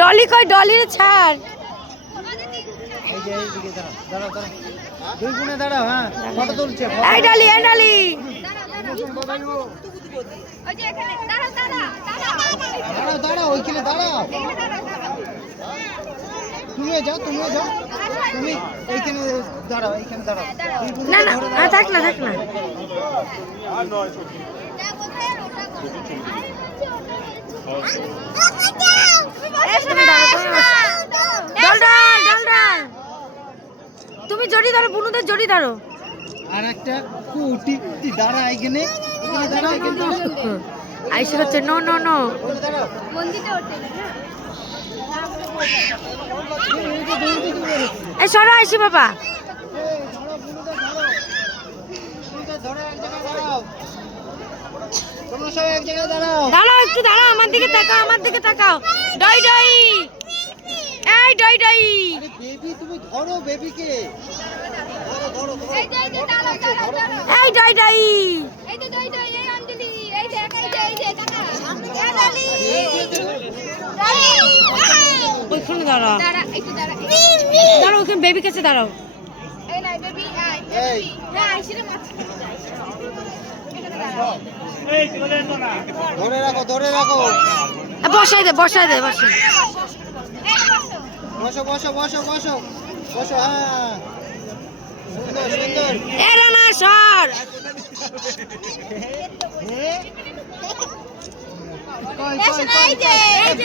ডলি কই, ডলির ছাড়। দুই গুণে দাঁড়াও। হ্যাঁ, ফটো তুলছে। এই ডলি, এই ডলি। দাঁড়াও, ওইখানে দাঁড়াও। তুমিও যাও, তুমি এইখানে দাঁড়াও, এইখানে দাঁড়াও। না না, থাক না, থাক না। তুমি জড়ি ধরো, বুনুদের জড়ি ধরো। আর একটা কুটি দাঁড়া, এখানে দাঁড়াও। আইসে হচ্ছে নো নো নো। এই সরো আইসি বাবা। দাঁড়াও, একটু দাঁড়াও, আমার দিকে তাকাও, আমার দিকে তাকাও। ডই ডই, এই ডই ডই। বেবি, তুমি ধরো বেবিকে। এই ডই ডই। ওইখানে দাঁড়াও, দাঁড়াও, ওখানে বেবি কাছে দাঁড়াও। ধরে রাখো, ধরে রাখো। বসাই দে, বসাই দে, বসাই। বসো, বসো, বসো, বসো, বসো। হ্যাঁ, সুন্দর সুন্দর। এরা না সর। কই, কই, কই, কই।